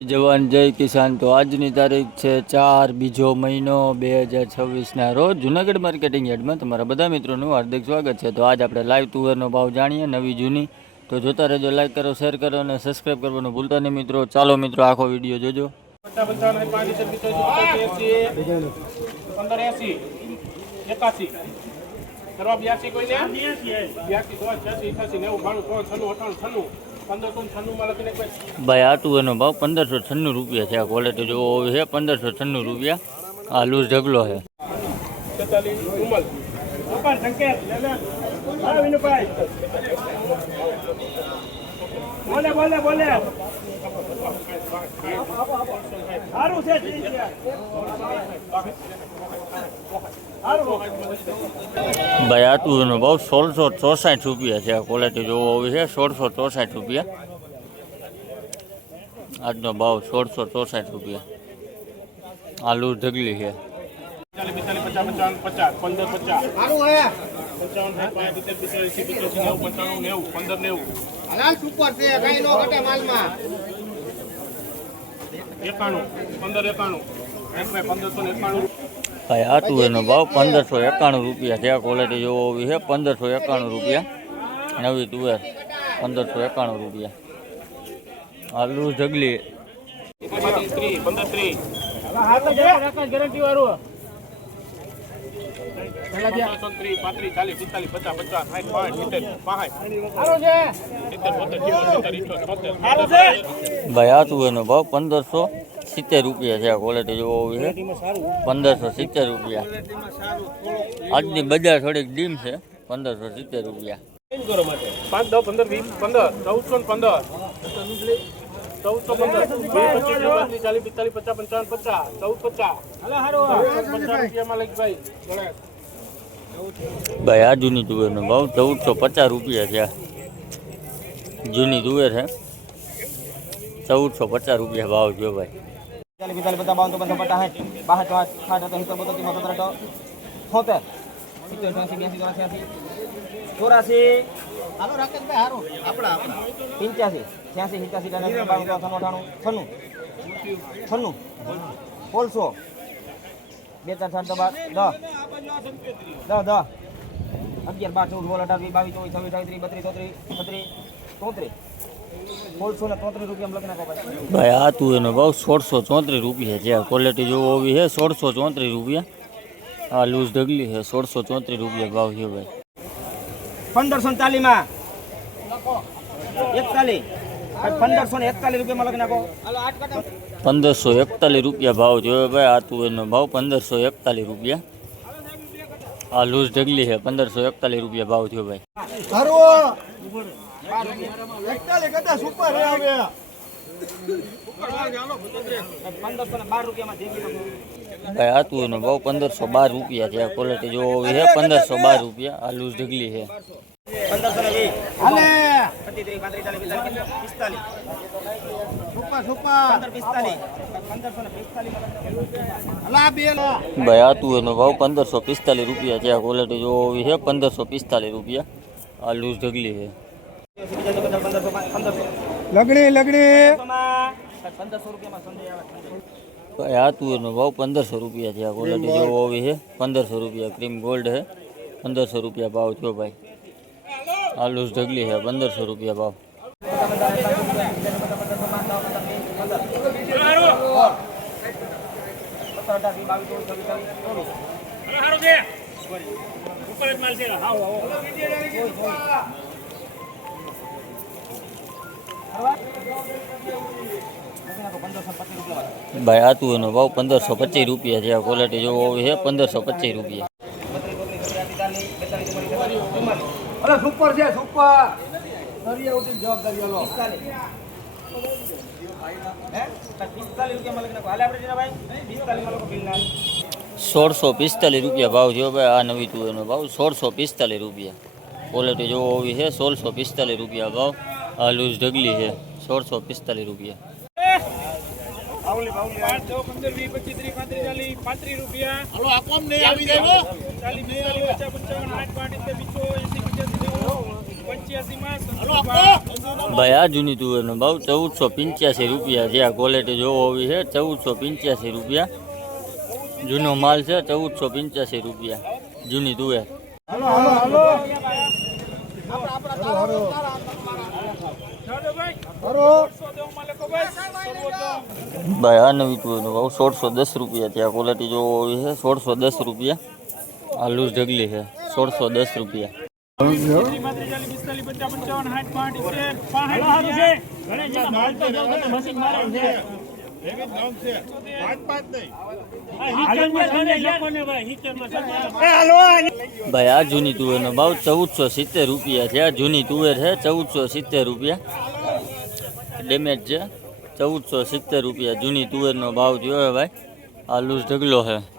જવાન જય કિસાન। તો આજની તારીખ છે 4 બીજો મહિનો 2026ના રોજ જૂનાગઢ માર્કેટિંગ યાર્ડમાં તમારા બધા મિત્રોનું હાર્દિક સ્વાગત છે। તો આજ આપણે લાઈવ તુવેરનો ભાવ જાણીએ નવી જૂની। તો જોતા રહેજો, લાઈક કરો, શેર કરો અને સબસ્ક્રાઈબ કરવાનું ભૂલતા નહીં મિત્રો। ચાલો મિત્રો આખો વિડીયો જોજો। 1596 ભાઈ આ તુવેરનો ભાવ 1596 રૂપિયા છે। આ ક્વોલિટી જો છે 1596 રૂપિયા। આ લૂઝ ઢગલો છે। ભાઈ આ તુવેરનો ભાવ 1664 રૂપિયા છે। આ ક્વોલિટી જોવો હોય છે 1664 રૂપિયા। આજનો ભાવ 1664 રૂપિયા। આ લૂઝ ઢગલી છે। 1591 ભાઈ આ તુવેરનો ભાવ 1591 રૂપિયા છે। આ ક્વોલિટી જોવો હોય છે 1591 રૂપિયા। નવી તુવેર 1591 રૂપિયા। આ લૂઝ ઢગલી ગેરંટી વાળું ભાઈ આ તુવેરનો ભાવ 1570 રૂપિયા છે। આ ક્વોલિટી જોવો હોય છે 1570 રૂપિયા। આજની બજાર થોડીક ડીમ છે। 1570 રૂપિયા। 5 10 15 20 15 1415 ભાઈ આ જૂની તુવેરનો ભાવ 1450 રૂપિયા છે। જૂની તુવેર છે 1450 રૂપિયા ભાવ છે ભાઈ। ભાઈ આ તુવેરનો ભાવ 1634 રૂપિયા છે। આ ક્વોલિટી જોવો હોવી છે 1634 રૂપિયા। આ લૂઝ ઢગલી છે 1634 રૂપિયા ભાવ છે ભાઈ। 1540 માં 41 1541 રૂપિયામાં લખી નાખો। 1541 રૂપિયા ભાવ જોયો ભાઈ। આ તુવેરનો ભાવ 1541 રૂપિયા। આ લૂઝ ઢગલી છે 1541 રૂપિયા ભાવ થયો ભાઈ। ભાઈ આ તુવેરનો ભાવ 1512 રૂપિયા છે। આ ક્વોલિટી જોવો હોય છે 1512 રૂપિયા। આ લૂઝ ઢગલી છે। ભાઈ આ તુવેરનો ભાવ 1545 રૂપિયા છે। આ ક્વોલિટી જોવો હોય છે 1545 રૂપિયા। આ લૂઝ ઢગલી છે। ભાઈ આ તુવેરનો ભાવ 1500 રૂપિયા છે। આ ક્વોલિટી જોવો હોય છે 1500 રૂપિયા। ક્રીમ ગોલ્ડ છે 1500 રૂપિયા ભાવ થયો ભાઈ। આ લૂઝ ઢગલી છે 1500 રૂપિયા ભાવ। ભાઈ આ તુવેરનો ભાવ 1525 રૂપિયા છે। આ ક્વોલિટી જોવો હોય છે 1525 રૂપિયા। સુપર છે સુપર જવાબદારી 1645 રૂપિયા ભાવ થયો ભાઈ। આ નવી તુવેરનો ભાવ 1645 રૂપિયા। ક્વોલિટી જોવો હોવી છે 1645 રૂપિયા ભાવ। આ લૂઝ ઢગલી છે 1645 રૂપિયા। 35 રૂપિયા હાલો આપો નહીં આવી જાય 40 50 55 8 5 80 85 ભાઈ આ જૂની તુવેરનો ભાવ 1485 રૂપિયા છે. આ ક્વોલિટી જોવો હોવી છે 1485 રૂપિયા. જૂનો માલ છે 1485 રૂપિયા જૂની તુવેર. ભાઈ આ નવી તુવેરનો ભાવ 1610 રૂપિયા છે. આ ક્વોલિટી જોવો હોવી છે 1610 રૂપિયા. આ લૂઝ ઢગલી છે 1610 રૂપિયા. ભાઈ આ જૂની તુવેરનો ભાવ 1470 રૂપિયા છે. આ જૂની તુવેર છે 1470 રૂપિયા. ડેમેજ છે 1470 રૂપિયા જૂની તુવેરનો ભાવ જોયો ભાઈ. આ લૂઝ ઢગલો છે.